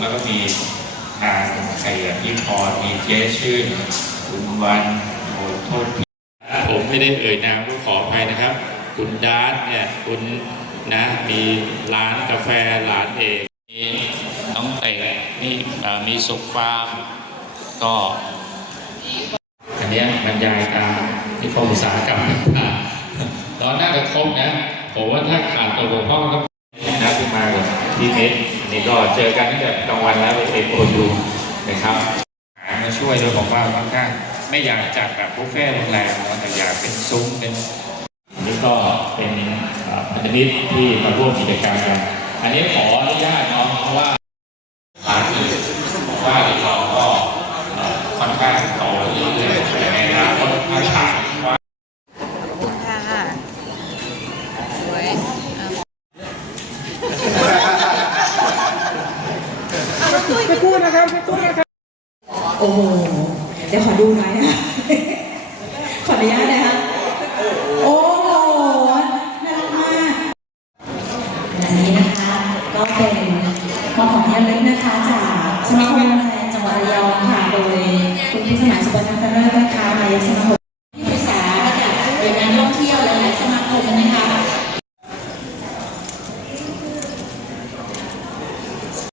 แล้วก็มีทางใครอ่พี่พรมีเจ๊ชื่นคุณวันโอโทษทีผมไม่ได้เอ่ยนามก็ขออภัยนะครับ คุณดาร์ตเนี่ยคุณนะมีร้านกาแฟหลานเอกมีน้องเต๋นี่มีสุขฟาร์มก็อันนี้บรรยายตามนิคมอุตสาหกรรมต่างๆตอนน่าจะครบนะผมว่าถ้าขาดตัวบกพร่องก็นะที่มากับพี่เน็ นี่ก็เจอกันตั้งแต่กลางวันแล้วไปเอ็นโอดูนะครับมาช่วยโดยบอกว่าค่อนข้างไม่อยากจัดแบบบุฟเฟ่ต์โรงแรมแต่อยากเป็นซุ้มเป็นนี่ก็เป็นพันธมิตรที่มาร่วมกิจกรรมกันอันนี้ขออนุญาตเนาะเพราะว่าร้านอื่นบอกว่าเราก็ค่อนข้างโตเรื่อยๆในอนาคตถ้าถามว่าค่ะสวยอะไม่พู ดนะครับพี่ตู้นะครับโอ้โหเดี๋ยวขอดูหน่อยนะขออนุญาตนะคะโอ้โหน่ารักมากอันนี้นะคะก็เป็นมอบของที่ระลึกนะคะ